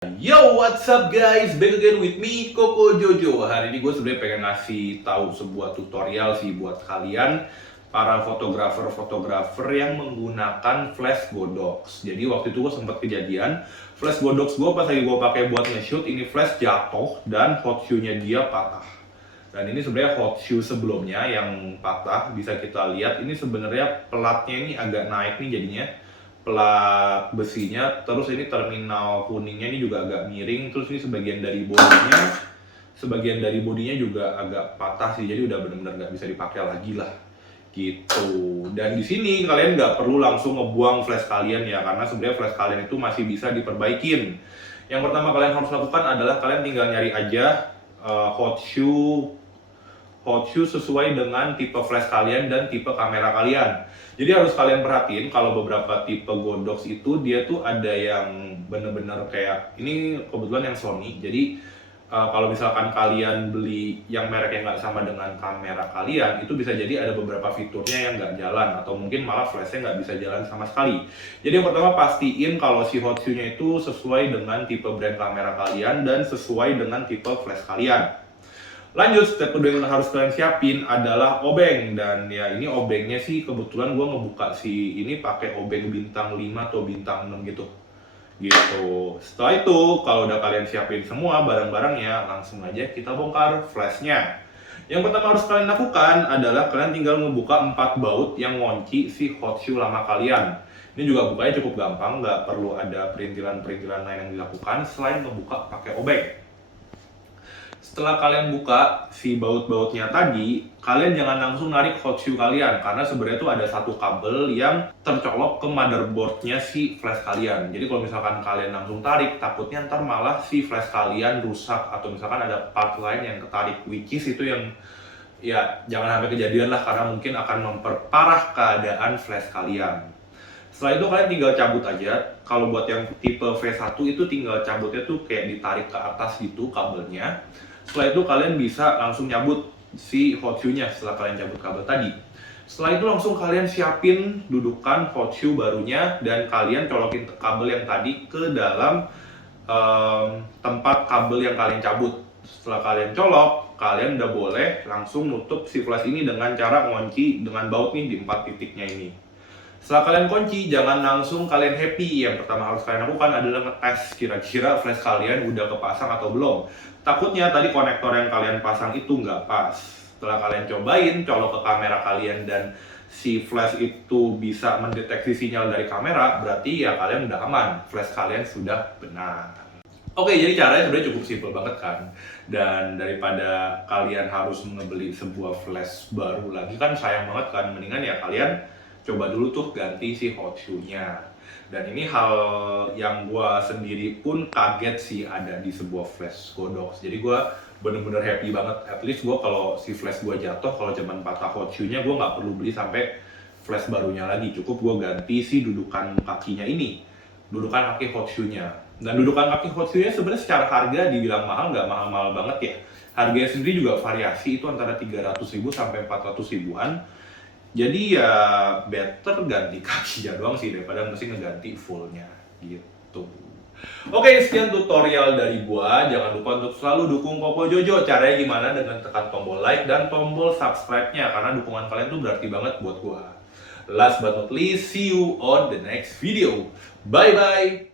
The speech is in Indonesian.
Yo, what's up guys? Back again with me, Koh Jojo. Hari ini gue sebenarnya pengen ngasih tahu sebuah tutorial sih buat kalian para fotografer yang menggunakan flash Godox. Jadi waktu itu gue sempat kejadian flash Godox gue pas lagi gue pakai buat nge-shoot, ini flash jatuh dan Hotshoe-nya dia patah. Dan ini sebenarnya Hotshoe sebelumnya yang patah, bisa kita lihat ini sebenarnya pelatnya ini agak naik nih jadinya. Pelat besinya, terus ini terminal kuningnya ini juga agak miring, terus ini sebagian dari bodinya juga agak patah sih, jadi udah bener-bener nggak bisa dipakai lagi lah gitu. Dan di sini kalian nggak perlu langsung ngebuang flash kalian ya, karena sebenarnya flash kalian itu masih bisa diperbaikin. Yang pertama kalian harus lakukan adalah kalian tinggal nyari aja Hotshoe sesuai dengan tipe flash kalian dan tipe kamera kalian. Jadi harus kalian perhatiin kalau beberapa tipe Godox itu dia tuh ada yang bener-bener kayak ini kebetulan yang Sony. Jadi kalau misalkan kalian beli yang merek yang nggak sama dengan kamera kalian, itu bisa jadi ada beberapa fiturnya yang nggak jalan atau mungkin malah flashnya nggak bisa jalan sama sekali. Jadi yang pertama pastiin kalau si Hotshoe-nya itu sesuai dengan tipe brand kamera kalian dan sesuai dengan tipe flash kalian. Lanjut, step kedua yang harus kalian siapin adalah obeng. Dan ya ini obengnya sih kebetulan gue ngebuka si ini pakai obeng bintang 5 atau bintang 6 gitu. Setelah itu kalau udah kalian siapin semua barang-barangnya, langsung aja kita bongkar flashnya. Yang pertama harus kalian lakukan adalah kalian tinggal ngebuka 4 baut yang ngunci si Hotshoe lama kalian. Ini juga bukanya cukup gampang, nggak perlu ada perintilan-perintilan lain yang dilakukan selain ngebuka pakai obeng. Setelah kalian buka si baut-bautnya tadi, kalian jangan langsung narik Hotshoe kalian, karena sebenarnya itu ada satu kabel yang tercolok ke motherboardnya si flash kalian. Jadi kalau misalkan kalian langsung tarik, takutnya ntar malah si flash kalian rusak atau misalkan ada part lain yang ketarik, which is itu yang ya jangan sampai kejadian lah, karena mungkin akan memperparah keadaan flash kalian. Setelah itu kalian tinggal cabut aja. Kalau buat yang tipe V1 itu tinggal cabutnya tuh kayak ditarik ke atas gitu kabelnya. Setelah itu kalian bisa langsung nyabut si Hotshoe-nya setelah kalian cabut kabel tadi. Setelah itu langsung kalian siapin dudukan Hotshoe barunya dan kalian colokin kabel yang tadi ke dalam tempat kabel yang kalian cabut. Setelah kalian colok, kalian udah boleh langsung nutup si flash ini dengan cara ngunci dengan baut nih di 4 titiknya ini. Setelah kalian kunci, jangan langsung kalian happy. Yang pertama harus kalian lakukan adalah ngetes kira-kira flash kalian udah kepasang atau belum. Takutnya tadi konektor yang kalian pasang itu nggak pas. Setelah kalian cobain, colok ke kamera kalian dan si flash itu bisa mendeteksi sinyal dari kamera, berarti ya kalian udah aman. Flash kalian sudah benar. Oke, jadi caranya sebenarnya cukup simpel banget kan. Dan daripada kalian harus membeli sebuah flash baru lagi kan sayang banget kan. Mendingan ya kalian coba dulu tuh ganti si Hotshoe-nya. Dan ini hal yang gue sendiri pun kaget sih ada di sebuah flash Godox. Jadi gue bener-bener happy banget. At least gue kalau si flash gue jatuh, kalau zaman patah Hotshoe-nya gue nggak perlu beli sampai flash barunya lagi. Cukup gue ganti si dudukan kakinya ini, dudukan kaki Hotshoe-nya. Dan dudukan kaki Hotshoe-nya sebenarnya secara harga dibilang mahal, nggak mahal-mahal banget ya. Harganya sendiri juga variasi, itu antara 300.000 sampai 400.000-an. Jadi ya better ganti kakinya doang sih daripada mesti ngeganti fullnya gitu. Oke, sekian tutorial dari gua. Jangan lupa untuk selalu dukung Koh Jojo. Caranya gimana? Dengan tekan tombol like dan tombol subscribe-nya, karena dukungan kalian tuh berarti banget buat gua. Last but not least, see you on the next video. Bye bye.